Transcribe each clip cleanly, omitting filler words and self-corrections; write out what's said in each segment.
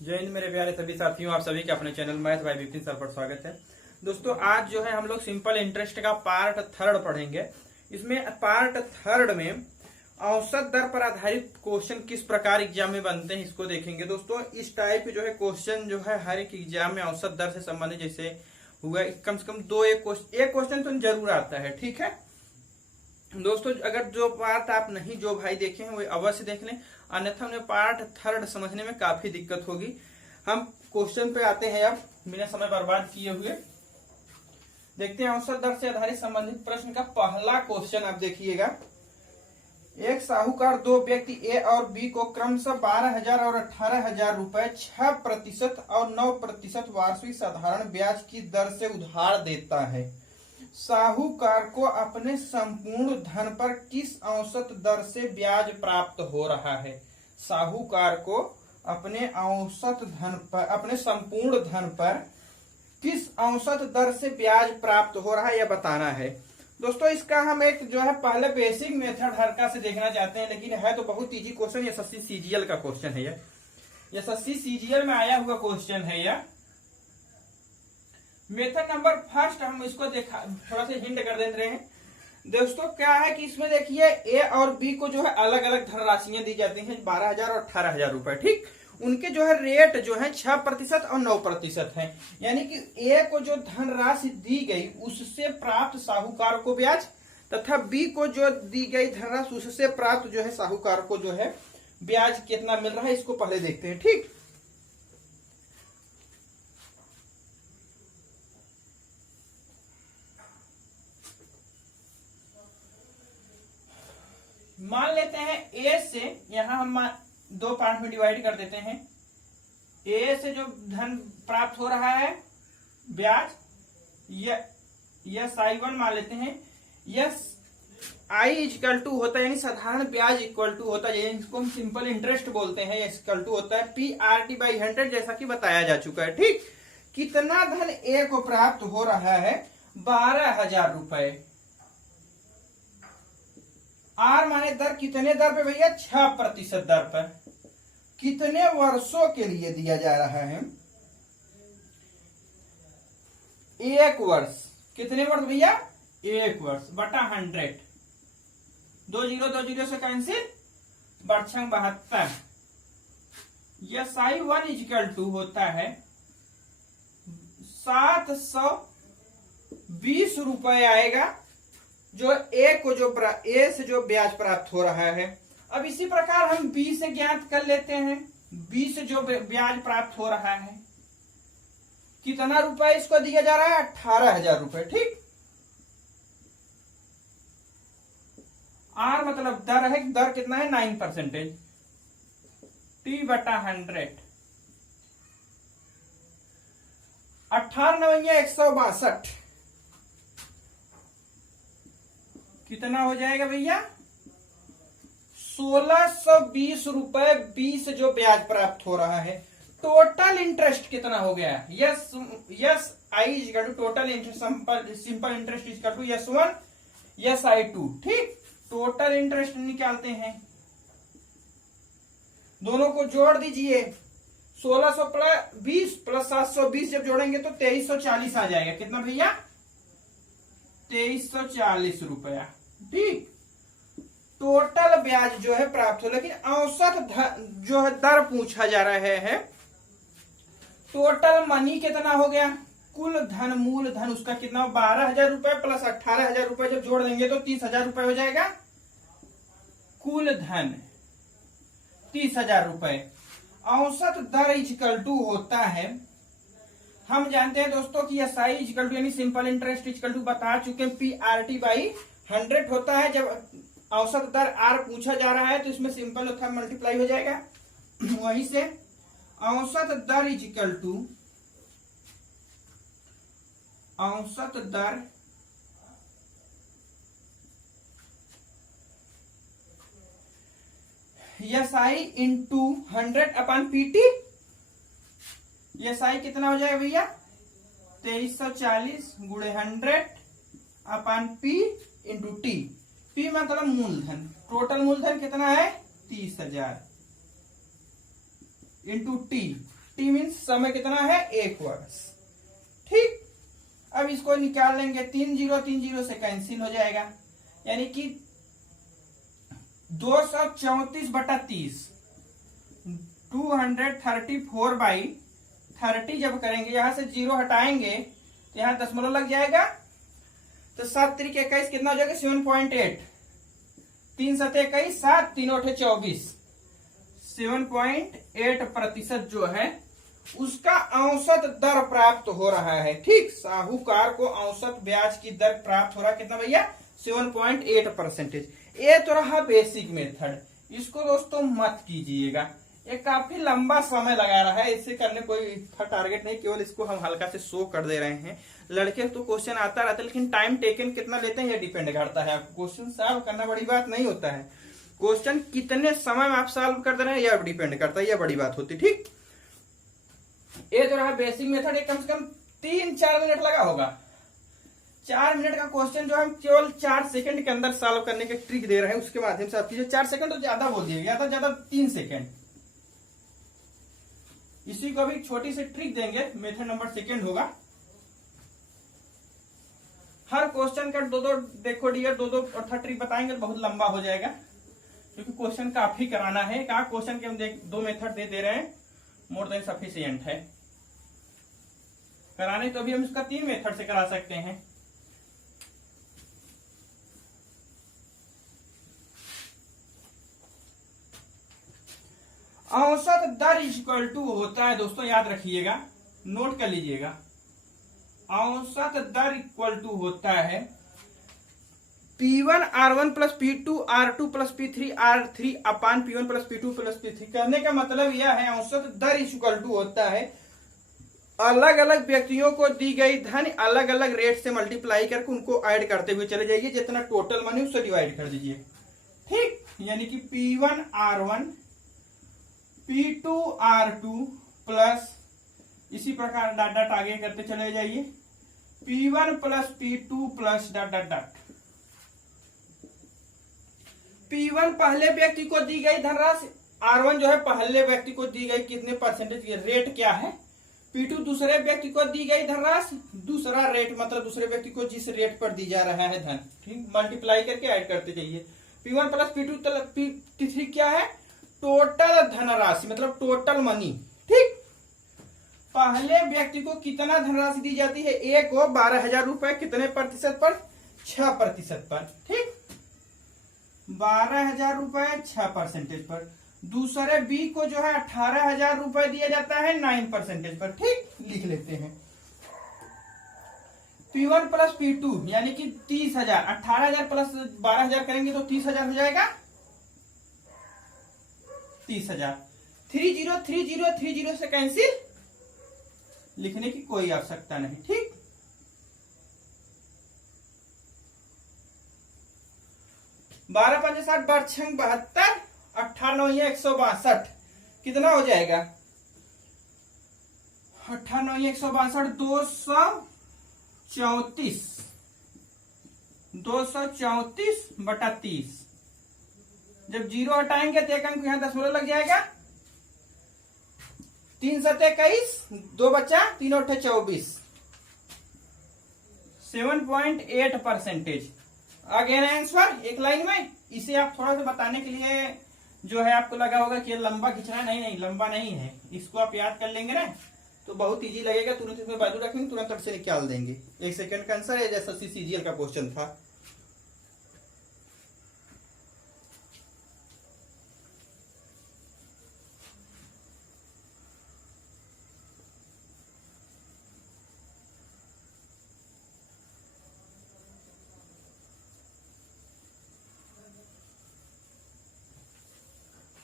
जय हिंद मेरे प्यारे सभी साथियों, आप सभी के अपने channel math bye Vipin sir पर स्वागत है। दोस्तों आज जो है हम लोग सिंपल इंटरेस्ट का पार्ट थर्ड पढ़ेंगे। इसमें पार्ट थर्ड में औसत दर पर आधारित क्वेश्चन किस प्रकार एग्जाम में बनते हैं इसको देखेंगे। दोस्तों इस टाइप के जो है क्वेश्चन जो है हर एक एग्जाम में औसत दर से संबंधित जैसे हुआ कम से कम एक क्वेश्चन तो जरूर आता है। ठीक है दोस्तों, अगर जो पार्ट आप नहीं जो भाई देखे हैं वो अवश्य देख लें, अन्यथा उन्हें पार्ट थर्ड समझने में काफी दिक्कत होगी। हम क्वेश्चन पे आते हैं। अब बिना समय बर्बाद किए हुए देखते हैं औसत दर से आधारित संबंधित प्रश्न का पहला क्वेश्चन। आप देखिएगा, एक साहूकार दो व्यक्ति ए और बी को क्रमशः 12,000 और 18,000 रुपए 6% और 9% वार्षिक साधारण ब्याज की दर से उधार देता है। साहूकार को अपने संपूर्ण धन पर किस औसत दर से ब्याज प्राप्त हो रहा है। साहूकार को अपने औसत धन पर, अपने संपूर्ण धन पर किस औसत दर से ब्याज प्राप्त हो रहा है यह बताना है। दोस्तों इसका हम एक जो है पहले बेसिक मेथड हल्का से देखना चाहते हैं, लेकिन है तो बहुत इजी क्वेश्चन। एसएससी सीजीएल का क्वेश्चन है यह, एसएससी सीजीएल में आया हुआ क्वेश्चन है यह। मेथड नंबर फर्स्ट हम इसको देखा, थोड़ा सा हिंट कर दे रहे हैं। दोस्तों क्या है कि इसमें देखिए ए और बी को जो है अलग अलग धनराशियां दी जाती हैं, 12,000 और 18,000 रुपए। ठीक, उनके जो है रेट जो है 6% और 9% है। यानी कि ए को जो धनराशि दी गई उससे प्राप्त साहूकार को ब्याज, तथा बी को जो दी गई धनराशि उससे प्राप्त जो है साहूकार को जो है ब्याज कितना मिल रहा है इसको पहले देखते हैं। ठीक, मान लेते हैं ए से, यहां हम दो पार्ट में डिवाइड कर देते हैं। ए से जो धन प्राप्त हो रहा है ब्याज, यस आई वन मान लेते हैं। यस आई इक्वल टू होता है यानी साधारण ब्याज इक्वल टू होता है, इसको हम सिंपल इंटरेस्ट बोलते हैं। इक्वल टू होता है PRT/100 जैसा कि बताया जा चुका है। ठीक, कितना धन ए को प्राप्त हो रहा है? 12,000 रुपए। आर माने दर, कितने दर पे भैया? 6% दर पर। कितने वर्षों के लिए दिया जा रहा है? 1 वर्ष। कितने वर्ष भैया? 1 वर्ष बटा 100। 20 से कैंसिल, बरछंग 72। Yes I one equal to होता है 720 रुपए आएगा जो ए को जो ए से जो ब्याज प्राप्त हो रहा है। अब इसी प्रकार हम बी से ज्ञात कर लेते हैं। बी से जो ब्याज प्राप्त हो रहा है कितना रुपए इसको दिया जा रहा है? 18,000 रुपए। ठीक, आर मतलब दर है, दर कितना है? 9%। T/100। 18 162 कितना हो जाएगा भैया? 1620 रुपए 20 जो ब्याज प्राप्त हो रहा है। टोटल इंटरेस्ट कितना हो गया? S I equal to total interest, simple interest equal to S1 SI2। ठीक, टोटल इंटरेस्ट निकालते हैं, दोनों को जोड़ दीजिए। 1620 प्लस 720 जब जोड़ेंगे तो 2340 आ जाएगा। कितना भैया? 2340 रुपया। ठीक, टोटल ब्याज जो है प्राप्त हो, लेकिन औसत जो है दर पूछा जा रहा है। टोटल मनी कितना हो गया? कुल धन, मूल धन उसका कितना? 12,000 रुपए प्लस 18,000 रुपए जब जोड़ देंगे तो 30,000 रुपए हो जाएगा। कुल धन 30,000 रुपए। औसत दर इक्वल टू होता है, हम जानते हैं दोस्तों कि SI इक्वल टू यानी सिंपल इंटरेस्ट इक्वल टू बता चुके हैं PRT/100 होता है। जब औसत दर R पूछा जा रहा है तो इसमें सिंपल होता है, मल्टीप्लाई हो जाएगा। वहीं से औसत दर इक्वल टू औसत दर SI इंटू 100/PT। SI कितना हो जाएगा भैया? 2340 गुणे 100/P इंटू T। P मतलब मूलधन, टोटल मूलधन कितना है? 30,000 इंटू टी टी मीन्स समय कितना है 1 वर्ष। ठीक, अब इसको निकाल लेंगे, 3 से कैंसिल हो जाएगा, यानी कि 234/30 234/30 जब करेंगे, यहां से 0 हटाएंगे तो यहां दशमलव लग जाएगा, तो 7 3 21 कितना हो जाएगा 7.8, 3 7 21, 7 3 8 24, 7.8% जो है उसका औसत दर प्राप्त हो रहा है। ठीक, साहूकार को औसत ब्याज की दर प्राप्त हो रहा है कितना भैया 7.8%। ये तो रहा बेसिक मेथड, इसको दोस्तों मत कीजिएगा, ये काफी लंबा समय लगा रहा है, इससे करने कोई टारगेट नहीं, केवल इसको हम हल्का से शो कर दे रहे हैं। लड़के तो क्वेश्चन आता रहता है, लेकिन टाइम टेकन कितना लेते हैं ये डिपेंड करता है। क्वेश्चन सॉल्व करना बड़ी बात नहीं होता है, क्वेश्चन कितने समय में आप सॉल्व कर दे रहे हैं यह डिपेंड करता है, यह बड़ी बात होती। ठीक, ये तो रहा बेसिक मेथड, कम से कम 3-4 मिनट लगा होगा। 4 मिनट का क्वेश्चन जो हम केवल 4 सेकंड के अंदर सॉल्व करने के ट्रिक दे रहे हैं, उसके माध्यम से आप कीजिए। 4 सेकंड तो ज्यादा बोल दिए, ज्यादा ज्यादा 3 सेकंड। इसी को भी छोटी सी ट्रिक देंगे, मेथड नंबर 2 होगा। हर क्वेश्चन का 2-2 देखो डियर, 2-2 और 3 ट्रिक बताएंगे, बहुत लंबा हो जाएगा, क्योंकि क्वेश्चन काफी कराना है। कहा क्वेश्चन के हम 2 मेथड दे रहे हैं, मोर देन सफिशिएंट है कराने, तो अभी हम इसका 3 मेथड से करा सकते हैं। औसत दर इक्वल टू होता है दोस्तों, याद रखिएगा, नोट कर लीजिएगा, औसत दर इक्वल टू होता है P1 R1 plus P2 R2 plus P3 R3 अपान P1 plus P2 plus P3। कहने का मतलब यह है औसत दर इक्वल टू होता है अलग अलग व्यक्तियों को दी गई धन अलग अलग रेट से मल्टीप्लाई करके उनको ऐड करते हुए चले जाइए, जितना टोटल मनी उससे डिवाइड कर दीजिए। ठीक, यानी कि P1 R1 P2 R2 plus इसी प्रकार डॉट डॉट आगे करते चले जाइए, P1 plus P2 plus dot dot dot. P1 पहले व्यक्ति को दी गई धनराशि, R1 जो है पहले व्यक्ति को दी गई कितने परसेंटेज की रेट क्या है, P2 दूसरे व्यक्ति को दी गई धनराशि, दूसरा रेट मतलब दूसरे व्यक्ति को जिस रेट पर दी जा रहा है धन। ठीक, मल्टीप्लाई करके ऐड करते जाइए। P1 प्लस P2 P3 क्या है, टोटल धनराशि मतलब टोटल मनी। ठीक, पहले व्यक्ति को कितना धनराशि दी जाती है, ए को 12,000 रुपए, कितने प्रतिशत पर 6% पर। ठीक, 12,000 रुपए 6% पर। दूसरे बी को जो है 18,000 रुपए दिया जाता है 9% पर। ठीक, लिख लेते हैं P1 प्लस P2 यानी कि 30,000, 18,000 प्लस 12,000 करेंगे तो 30,000 हो जाएगा, 30,000। 30 से कैंसिल, लिखने की कोई आवश्यकता नहीं। ठीक, बारह 5 60, 12 6 72, 18 9 162, कितना हो जाएगा 18 9 162, 234/30। जब 0 हटाएंगे तो एक अंक यहां दशमलव लग जाएगा, 3 7 21, 2 बचा, 3 8 24, 7.8%। अगेन आंसर एक लाइन में। इसे आप थोड़ा सा बताने के लिए जो है आपको लगा होगा कि ये लंबा खींचना है, नहीं लंबा नहीं है, इसको आप याद कर लेंगे ना तो बहुत इजी लगेगा, तुरंत इसमें बाजू रखेंगे, तुरंत से निकाल देंगे। 1 सेकंड का आंसर है, जैसा CGL का क्वेश्चन था।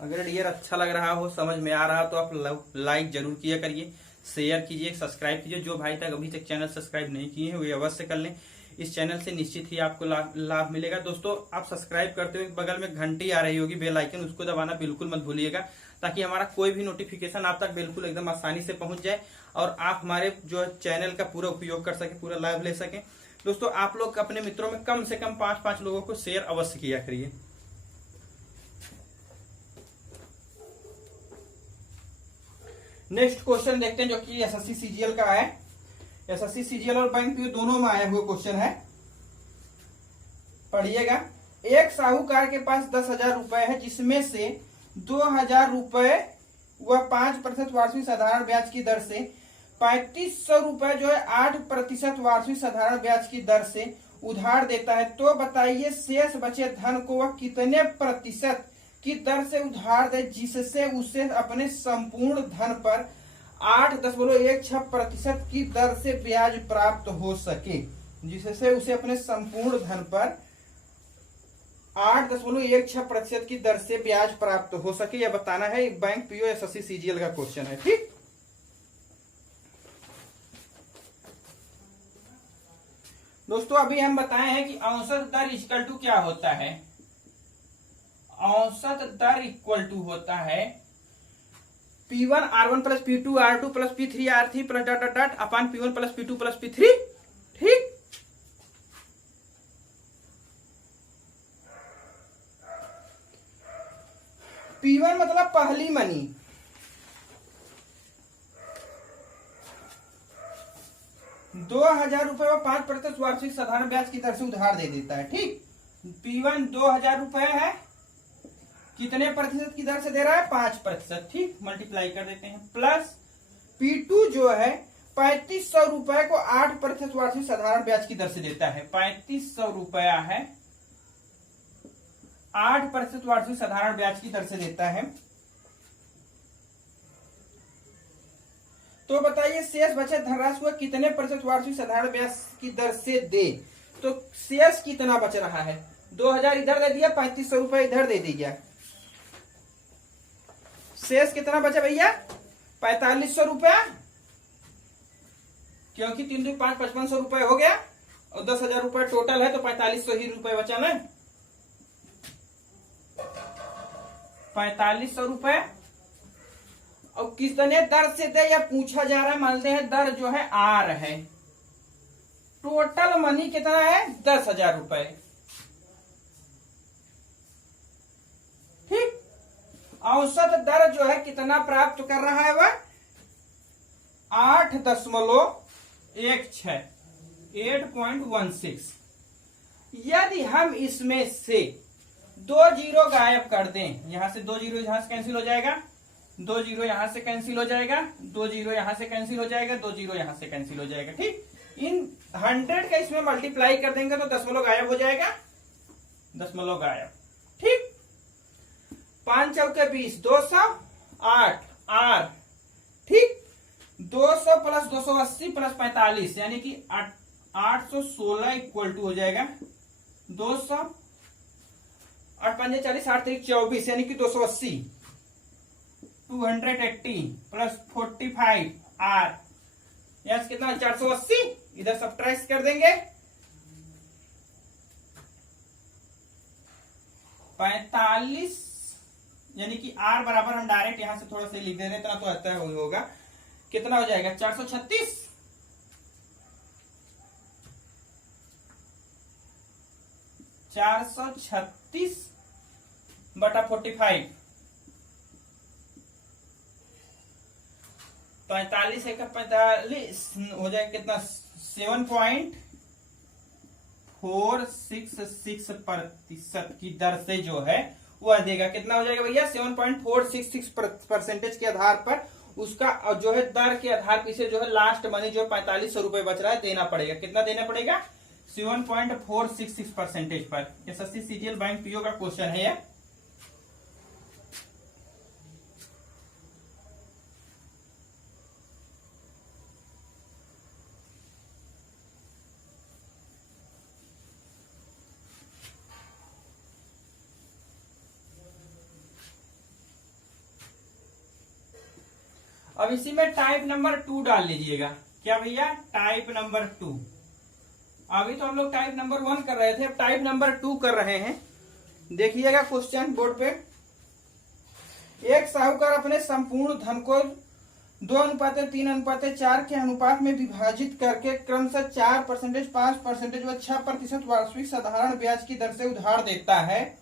अगर डियर अच्छा लग रहा हो, समझ में आ रहा हो तो आप लाइक जरूर किया करिए, शेयर कीजिए, सब्सक्राइब कीजिए। जो भाई तक अभी तक चैनल सब्सक्राइब नहीं किए हैं वे अवश्य कर लें, इस चैनल से निश्चित ही आपको लाभ मिलेगा। दोस्तों आप सब्सक्राइब करते हुए बगल में घंटी आ रही होगी बेल आइकन, उसको दबाना बिल्कुल मत भूलिएगा, ताकि हमारा कोई भी नोटिफिकेशन आप तक बिल्कुल एकदम आसानी से पहुंच जाए और आप हमारे जो चैनल का पूरा उपयोग कर सके, पूरा लाभ ले सके। दोस्तों आप लोग अपने मित्रों में कम से कम 5-5 लोगों को शेयर अवश्य किया करिए। नेक्स्ट क्वेश्चन देखते हैं जो कि एसएससी सीजीएल का है। एसएससी सीजीएल और बैंक पीओ दोनों में आया हुआ क्वेश्चन है, पढ़िएगा। एक साहूकार के पास 10,000 रुपए है, जिसमें से 2,000 रुपए वह 5% वार्षिक साधारण ब्याज की दर से 3,500 रुपए जो है 8% वार्षिक साधारण ब्याज की दर से उधार देता है। तो बताइए शेष बचे धन को वह कितने प्रतिशत की दर से उधार दे, जिससे उसे अपने संपूर्ण धन पर 8.16% की दर से ब्याज प्राप्त हो सके, जिससे उसे अपने संपूर्ण धन पर 8.16% की दर से ब्याज प्राप्त हो सके, यह बताना है। बैंक पीओ एसएससी सीजीएल का क्वेश्चन है, ठीक। दोस्तों अभी हम बताए हैं कि औसत दर इक्वल टू क्या होता है। औसत दर इक्वल टू होता है P1 R1 plus P2 R2 plus P3 R3 plus dot dot dot upon P1 plus P2 plus P3, ठीक। P1 मतलब पहली मनी, ₹2,000 वो 5% वार्षिक साधारण ब्याज की दर से उधार दे देता है, ठीक। P1 ₹2,000 है, कितने प्रतिशत की दर से दे रहा है? 5%, ठीक। मल्टीप्लाई कर देते हैं। प्लस P2 जो है 3,500 रुपए को 8% वार्षिक साधारण ब्याज की दर से देता है। 3,500 रुपया है, 8% वार्षिक साधारण ब्याज की दर से देता है। तो बताइए शेष बचे धनराशि को कितने प्रतिशत वार्षिक साधारण ब्याज की दर से दे। तो शेष कितना बच रहा है? 2,000 इधर दे दिया, 3,500 रुपए इधर दे दिया, शेष कितना बचा भैया? 4,500 रुपया, क्योंकि 3 2 5 5,500 रुपए हो गया और 10,000 रुपए टोटल है, तो 4,500 ही रुपए बचा ना। 4,500 रुपए और कितने दर से दे या पूछा जा रहा है। मानते हैं दर जो है आर है, टोटल मनी कितना है? 10,000 रुपए, ठीक। औसत दर जो है कितना प्राप्त कर रहा है? वह 8.16 यदि हम इसमें से 2 जीरो गायब कर दें, यहां से 2 जीरो यहां से कैंसिल हो जाएगा, 2 जीरो यहां से कैंसिल हो जाएगा, 2 जीरो यहां से कैंसिल हो जाएगा, 2 जीरो यहां से कैंसिल हो जाएगा, ठीक। इन 100 का इसमें मल्टीप्लाई कर देंगे तो दशमलव गायब हो जाएगा, दशमलव गायब, ठीक। 5 चौके 20, 208 आर, ठीक। 200 प्लस 280 प्लस 45 यानी कि 816 इक्वल टू हो जाएगा 200, 8 5 40 8 3 24 यानी कि 280, 280 प्लस 45 आर, यस कितना? 480। इधर सब्ट्रैक्ट कर देंगे, 45 यानी कि आर बराबर हम डायरेक्ट यहां से थोड़ा सा लिख दे रहे हैं, तो आता होगा, कितना हो जाएगा? 436, 436 बटा 45, 45 एक 45 हो जाएगा कितना? 7.466% की दर से जो है वह देगा। कितना हो जाएगा भैया? 7.466% के आधार पर उसका जो है दर के आधार पर इसे जो है लास्ट मनी जो 4,500 रुपए बच रहा है देना पड़ेगा। कितना देना पड़ेगा? 7.466% पर। एसएससी सीजीएल बैंक पीओ का क्वेश्चन है यह। अब इसी में टाइप नंबर 2 डाल लीजिएगा। क्या भैया? Type number 2। अभी तो हम लोग टाइप नंबर 1 कर रहे थे, अब टाइप नंबर 2 कर रहे हैं। देखिएगा क्वेश्चन बोर्ड पे। एक साहूकार अपने संपूर्ण धन को 2:3:4 के अनुपात में विभाजित करके क्रमशः 4%, 5% व 6% वार्षिक साधारण ब्याज की दर से उधार देता है।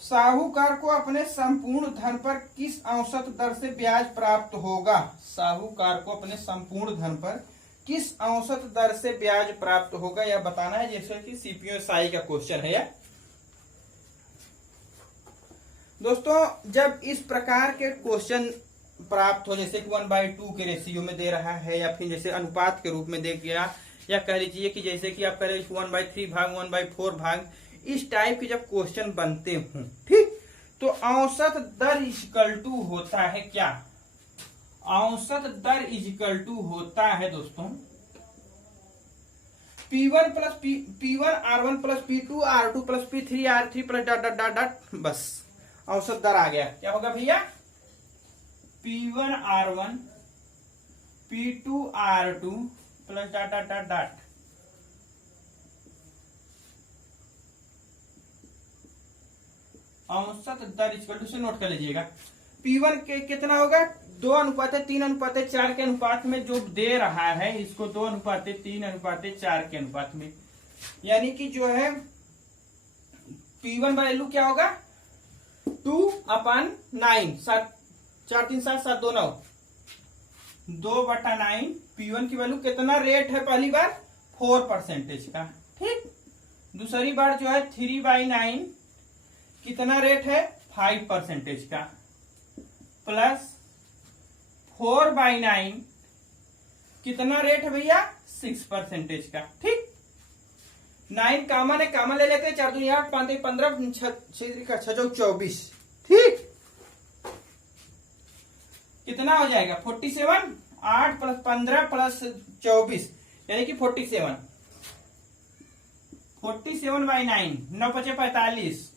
साहूकार को अपने संपूर्ण धन पर किस औसत दर से ब्याज प्राप्त होगा? साहूकार को अपने संपूर्ण धन पर किस औसत दर से ब्याज प्राप्त होगा, यह बताना है। जैसे कि सीपीओएसआई का क्वेश्चन है। दोस्तों जब इस प्रकार के क्वेश्चन प्राप्त हो, जैसे कि 1/2 के रेशियो में दे रहा है, या फिर जैसे अनुपात के रूप में दे गया, या कह लीजिए कि जैसे कि आप कह रहे 1/3 भाग 1/4 भाग, इस टाइप के जब क्वेश्चन बनते हों, ठीक, तो औसत दर इक्वल टू होता है क्या? औसत दर इक्वल टू होता है दोस्तों P1 plus P1 R1 plus P2 R2 plus P3 R3 plus dot dot dot dot, बस औसत दर आ गया। क्या होगा भैया? P1 R1 P2 R2 plus dot dot dot dot. औसत दर इक्वल टू से नोट कर लीजिएगा। P1 के कितना होगा? 2:3:4 के अनुपात में जो दे रहा है, इसको 2:3:4 के अनुपात में, यानी कि जो है P1 वैल्यू क्या होगा? 2/9, 4 3 7 7 2 9, 2/9। P1 की वैल्यू कितना रेट है? पहली बार 4% का, ठीक। दूसरी बार जो है 3/9 कितना रेट है? 5% का, प्लस 4/9 कितना रेट है भैया? 6% का, ठीक। 9 कॉमन है, कॉमन ले लेते हैं। 4 दूनी 8, 5 15, 6 24, ठीक। कितना हो जाएगा? 47। 8 प्लस 15 प्लस 24 यानी कि 47। 47/9, 9 × 5 = 45,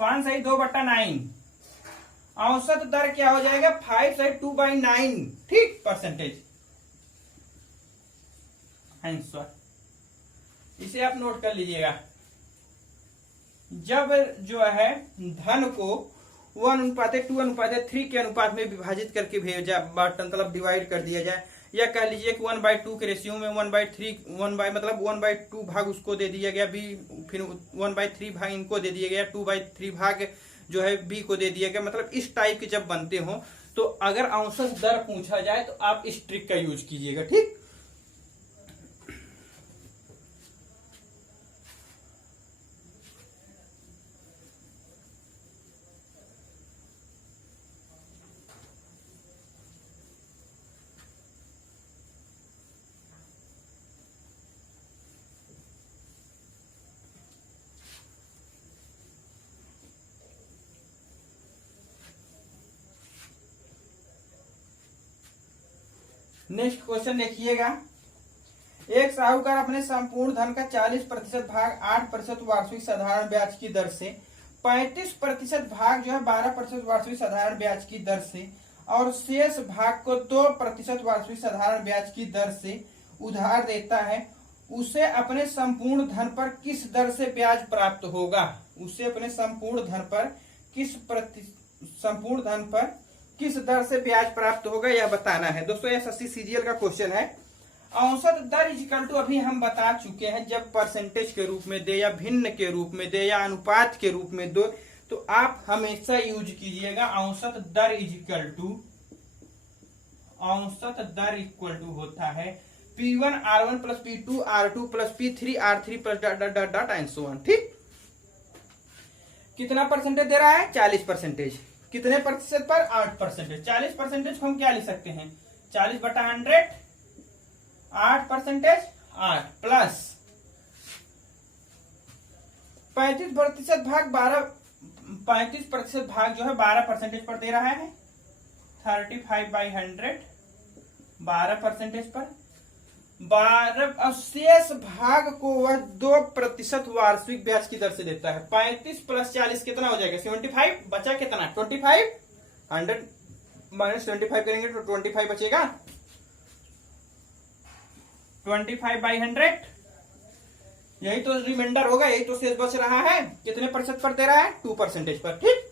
5 सही 2/9। औसत दर क्या हो जाएगा? 5 सही 2/9, ठीक, परसेंटेज आंसर। इसे आप नोट कर लीजिएगा। जब जो है धन को 1:2:3 के अनुपात में विभाजित करके भेजा, मतलब डिवाइड कर दिया जाए, या कह लीजिए कि 1/2 के रेशियो में 1/3 मतलब 1/2 भाग उसको दे दिया गया बी, फिर 1/3 भाग इनको दे दिया गया, 2/3 भाग जो है बी को दे दिया गया। मतलब इस टाइप के जब बनते हो, तो अगर औसत दर पूछा जाए तो आप इस ट्रिक का यूज कीजिएगा, ठीक। नेक्स्ट क्वेश्चन देखिएगा। एक साहूकार अपने संपूर्ण धन का 40% भाग 8% वार्षिक साधारण ब्याज की दर से, 35% भाग जो है 12% वार्षिक साधारण ब्याज की दर से, और शेष भाग को 2% वार्षिक साधारण ब्याज की दर से उधार देता है, उसे अपने संपूर्ण धन पर किस दर से ब्याज प्राप्त होगा? उसे अपने संपूर्ण धन पर किस दर से ब्याज प्राप्त होगा, यह बताना है। दोस्तों एसएससी सीजीएल का क्वेश्चन है। औसत दर इक्वल टू अभी हम बता चुके हैं, जब परसेंटेज के रूप में दे, या भिन्न के रूप में दे, या अनुपात के रूप में दो, तो आप हमेशा यूज कीजिएगा औसत दर इक्वल टू होता है P1 R1 plus P2 R2 plus P3 R3 plus dot dot dot and so on, ठीक। कितना परसेंटेज दे रहा है? 40%। कितने प्रतिशत पर? 8%। 40% को हम क्या लिख सकते हैं? 40/100, 8%, 8 प्लस 35% भाग 12, 35% भाग जो है 12% पर दे रहा है, 35/100, 12% पर 12, और शेष भाग को वह 2% वार्षिक ब्याज की दर से देता है। 35 प्लस 40 कितना हो जाएगा? 75। बचा कितना? 25। 100 माइनस 25 करेंगे तो 25 बचेगा। 25/100, यही तो रिमाइंडर होगा, यही तो शेष बच रहा है। कितने प्रतिशत पर दे रहा है? 2% पर, ठीक,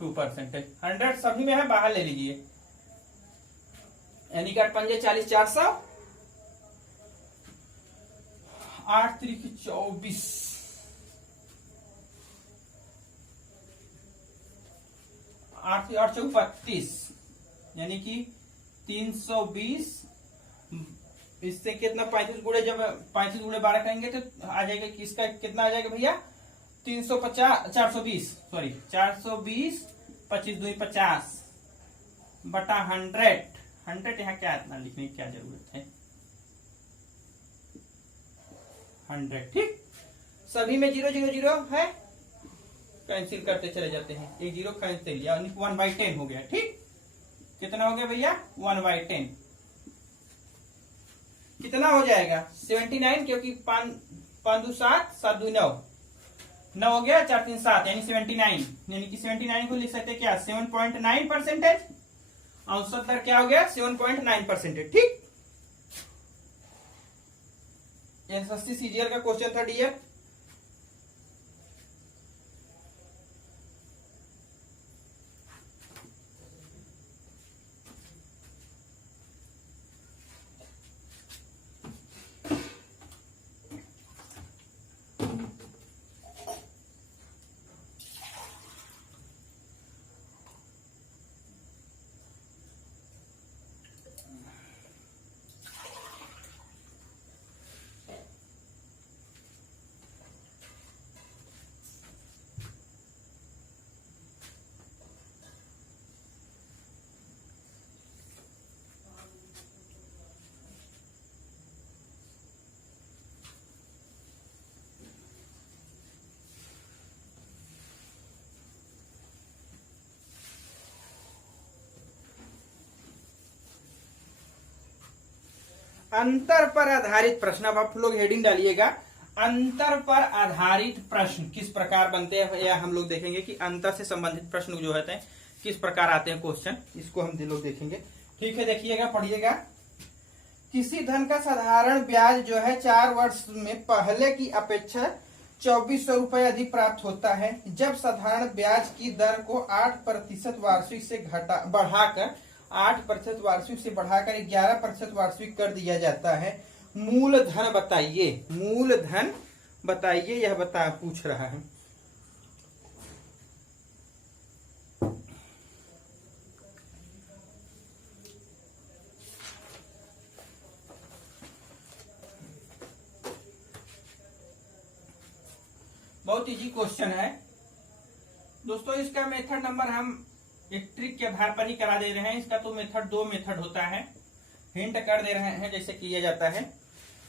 2%। 100 सभी में है, बाहर ले लीजिए, यानी कि 8 पंजे 40, 400, 8 3 24, 8 8 चौक 32, यानी कि 320। इससे कितना 35 गुणे, जब 35 गुणे 12 करेंगे तो आ जाएगा, किसका कितना आ जाएगा भैया 350 420 सॉरी 420 25 2 50 बटा 100। यहाँ क्या इतना लिखने की क्या जरूरत है, 100। ठीक, सभी में 0 0 0 है, कैंसिल करते चले जाते हैं, एक 0 कैंसिल, यानी 1/10 हो गया। ठीक, कितना हो गया भैया 1/10, कितना हो जाएगा 79, क्योंकि 5 2 7 7 2 9 9 हो गया, 4 3 7 यानी 79, यानी कि 79 को लिख सकते हैं क्या 7.9%। औसत दर क्या हो गया 7.9%। ठीक, एसएससी सीजीएल का क्वेश्चन था डियर। अंतर पर आधारित प्रश्न, अब आप लोग हेडिंग डालिएगा, अंतर पर आधारित प्रश्न किस प्रकार बनते हैं, या हम लोग देखेंगे कि अंतर से संबंधित प्रश्न जो होते हैं किस प्रकार आते हैं क्वेश्चन, इसको हम लोग देखेंगे। ठीक है, देखिएगा, पढ़िएगा। किसी धन का साधारण ब्याज जो है 4 वर्ष में पहले की अपेक्षा 2400 रुपए अधिक प्राप्त होता है, जब साधारण ब्याज की दर को 8% वार्षिक से बढ़ाकर 8% वार्षिक से बढ़ाकर 11% वार्षिक कर दिया जाता है। मूलधन बताइए, मूलधन बताइए, यह पूछ रहा है। बहुत इजी क्वेश्चन है दोस्तों। इसका मेथड नंबर हम एक ट्रिक के आधार पर ही करा दे रहे हैं। इसका तो मेथड 2 मेथड होता है, हिंट कर दे रहे हैं जैसे किया जाता है।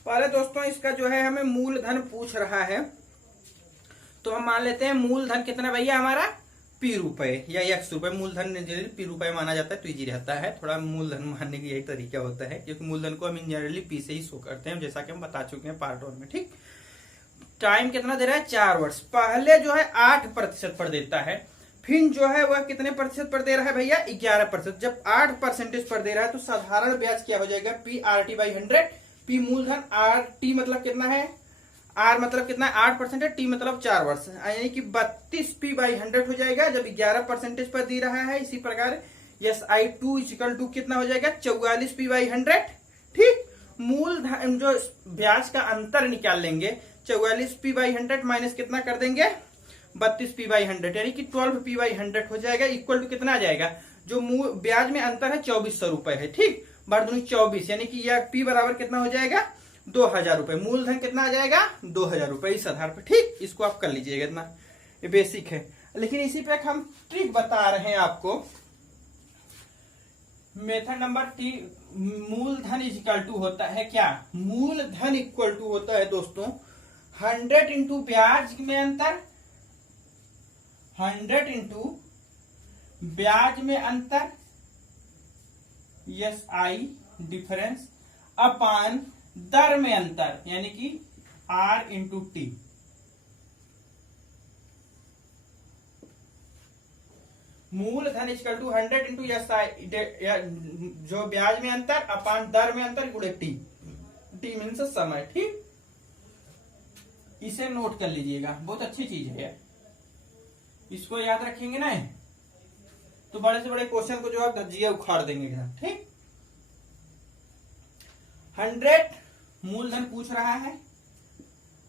पहले दोस्तों इसका जो है हमें मूलधन पूछ रहा है, तो हम मान लेते हैं मूलधन कितना भैया हमारा पी रुपए या x रुपए। मूलधन जनरली पी रुपए माना जाता है तो इजी रहता है, थोड़ा मूलधन मानने का यही तरीका होता है, क्योंकि मूलधन को हम जनरली पी से ही शो करते हैं, जैसा कि हम बता चुके हैं पार्ट 1 में। ठीक, टाइम कितना दे रहा है 4 वर्ष। पहले जो है 8% पर देता है, फिर जो है वह कितने प्रतिशत पर दे रहा है भैया 11%। जब 8% पर दे रहा है तो साधारण ब्याज क्या हो जाएगा P R T by 100। P मूलधन, आर टी मतलब कितना है, आर मतलब कितना है 8% है, टी मतलब 4 वर्ष, यानी कि 32 पी बाई 100 हो जाएगा जब 11% पर दे रहा है। इसी प्रकार S I two equal to कितना हो जाएगा 44 पी बाई 100। ठीक, मूलधन जो ब्याज का अंतर निकाल लेंगे, 44 पी बाई 100 माइनस कितना कर देंगे 32 पी बाई 100, यानी कि 12 पी बाई 100 हो जाएगा। इक्वल टू कितना आ जाएगा, जो ब्याज में अंतर है 2400 रुपए है। ठीक, बार दूनी 24, यानी कि यह पी बराबर कितना हो जाएगा 2000 रुपए। मूलधन कितना आ जाएगा 2000 रुपए इस आधार पर। ठीक, इसको आप कर लीजिएगा, इतना ये बेसिक है। लेकिन इसी पे हम ट्रिक बता रहे हैं आपको। मेथड नंबर 3, मूलधन इक्वल टू होता है क्या, मूलधन इक्वल टू होता है दोस्तों 100 इंटू ब्याज में अंतर, 100 इंटू ब्याज में अंतर यस आई डिफरेंस अपान दर में अंतर, यानी कि आर इंटू टी। मूलधन equal to 100 into S I, जो ब्याज में अंतर अपान दर में अंतर गुणे टी। टी मीन्स समय। ठीक, इसे नोट कर लीजिएगा, बहुत अच्छी चीज है, इसको याद रखेंगे ना तो बड़े से बड़े क्वेश्चन को जो आप धज्जिया उखाड़ देंगे। ठीक, 100 मूलधन पूछ रहा है,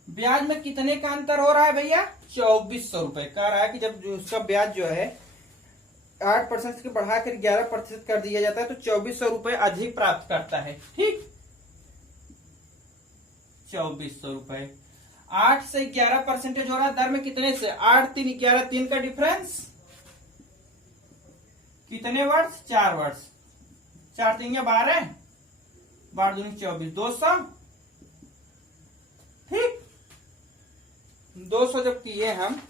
ब्याज में कितने का अंतर हो रहा है भैया 2400 रुपए। कह रहा है कि जब जो उसका ब्याज जो है 8% के बढ़ाकर 11% कर दिया जाता है तो 2400 रुपए अधिक प्राप्त करता है। ठीक, 2400 रुपए। 8 से 11% हो रहा है, दर में कितने से? 8 3 11, 3 का डिफरेंस कितने वर्ष? 4 वर्ष। 4 3 12, 12 दूनी 24, 200। ठीक, 200 जब किए हम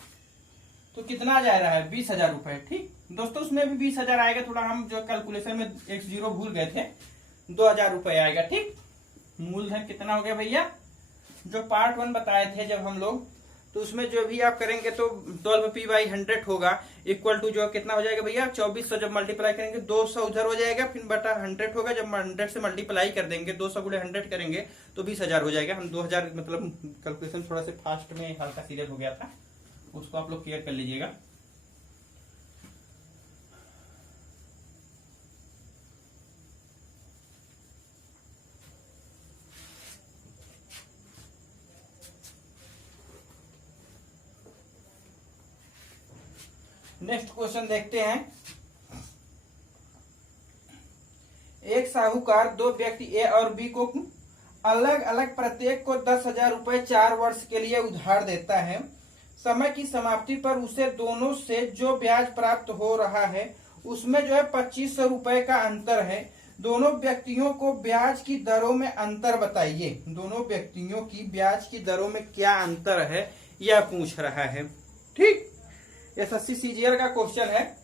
तो कितना जा रहा है? 20,000 रुपए। ठीक दोस्तों, उसमें भी 20,000 आएगा, थोड़ा हम जो कैलकुलेशन में एक जीरो भूल गए थे, 2,000 रुपए आएगा। ठीक, मूलधन कितना हो गया भैया? जो पार्ट 1 बताए थे जब हम लोग, तो उसमें जो भी आप करेंगे तो 12p/100 होगा इक्वल टू जो कितना हो जाएगा भैया? 2400 जब मल्टीप्लाई करेंगे 200 उधर हो जाएगा, फिर बटा 100 होगा। जब 100 से मल्टीप्लाई कर देंगे 200 गुणे 100 करेंगे तो 20,000 हो जाएगा। हम 2000 मतलब कैलकुलेशन थोड़ा से फास्ट में हल्का सीरियस हो गया था, उसको आप लोग क्लियर कर लीजिएगा। नेक्स्ट क्वेश्चन देखते हैं। एक साहूकार दो व्यक्ति ए और बी को अलग अलग प्रत्येक को 10,000 रुपए 4 वर्ष के लिए उधार देता है। समय की समाप्ति पर उसे दोनों से जो ब्याज प्राप्त हो रहा है उसमें जो है 2500 रुपए का अंतर है। दोनों व्यक्तियों को ब्याज की दरों में अंतर बताइए। दोनों व्यक्तियों की ब्याज की दरों में क्या अंतर है यह पूछ रहा है। ठीक, एसएससी सीजीएल का क्वेश्चन है।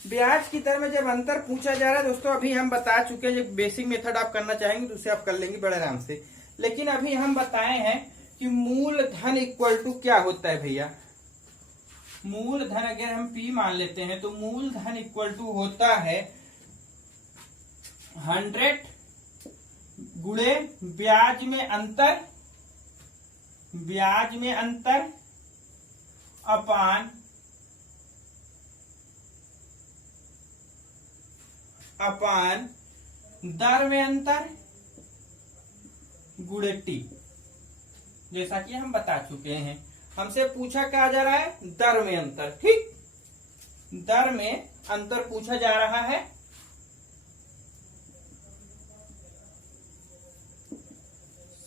ब्याज की दर में जब अंतर पूछा जा रहा है दोस्तों, अभी हम बता चुके हैं, जो बेसिक मेथड आप करना चाहेंगे तो उसे आप कर लेंगे बड़े आराम से। लेकिन अभी हम बताए हैं कि मूलधन इक्वल टू क्या होता है भैया? मूलधन अगर हम P मान लेते हैं तो मूलधन इक्वल टू होता है 100 गुणे ब्याज में अंतर, ब्याज में अंतर अपान दर में अंतर गुणे टी। जैसा कि हम बता चुके हैं, हमसे पूछा क्या जा रहा है? दर में अंतर। ठीक, दर में अंतर पूछा जा रहा है।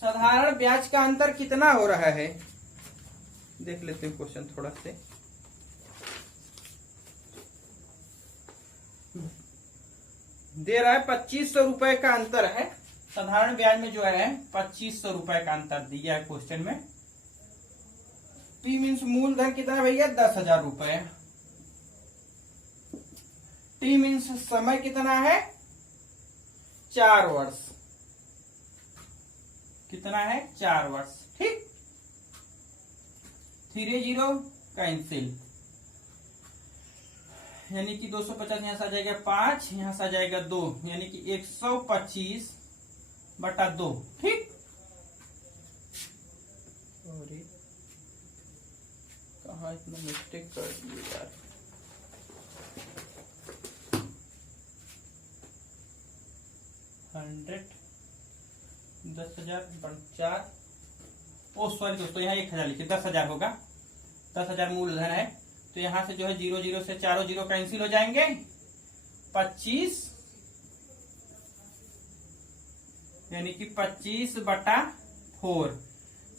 साधारण ब्याज का अंतर कितना हो रहा है देख लेते हैं क्वेश्चन थोड़ा से। दे रहा है 2500 रुपए का अंतर है। साधारण ब्याज में जो है 2500 रुपए का अंतर दिया है क्वेश्चन में। पी मीन्स मूलधन कितना भैया? 10,000 रुपए। टी मीन्स समय कितना है? 4 वर्ष। कितना है? 4 वर्ष। ठीक, 3 0 कैंसिल, यानी कि 250 यहां से आ जाएगा 5, यहां से आ जाएगा 2, यानी कि 125/2। ठीक, अरे कहा इतना मिस्टेक कर दिए यार। हंड्रेड 10,000 4, ओ सॉरी दोस्तों, यहाँ 1,000 लिखिए, 10,000 होगा। 10,000 मूलधन है तो यहां से जो है 0 0 से चारों 0 कैंसिल हो जाएंगे। 25 यानी कि 25/4,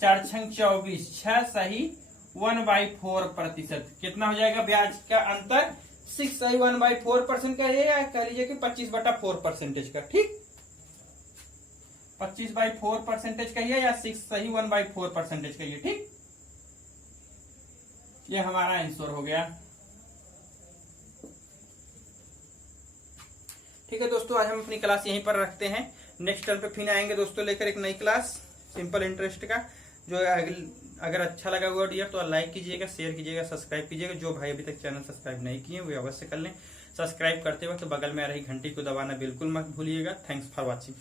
4 6 24, 6 सही 1/4%। कितना हो जाएगा ब्याज का अंतर? 6 सही 1/4% का, या कह लीजिए कि 25/4% का। ठीक, 25/4% कहिए या 6 सही 1/4% कहिए। ठीक, ये हमारा आंसर हो गया। ठीक है दोस्तों, आज हम अपनी क्लास यहीं पर रखते हैं। नेक्स्ट टर्म पे फिर आएंगे दोस्तों लेकर एक नई क्लास सिंपल इंटरेस्ट का। जो अगर अच्छा लगा हुआ वीडियो तो लाइक कीजिएगा, शेयर कीजिएगा, सब्सक्राइब कीजिएगा। जो भाई अभी तक चैनल सब्सक्राइब नहीं किए वो अवश्य कर लें। सब्सक्राइब करते वक्त बगल में आ रही घंटी को दबाना बिल्कुल मत भूलिएगा। Thanks for watching.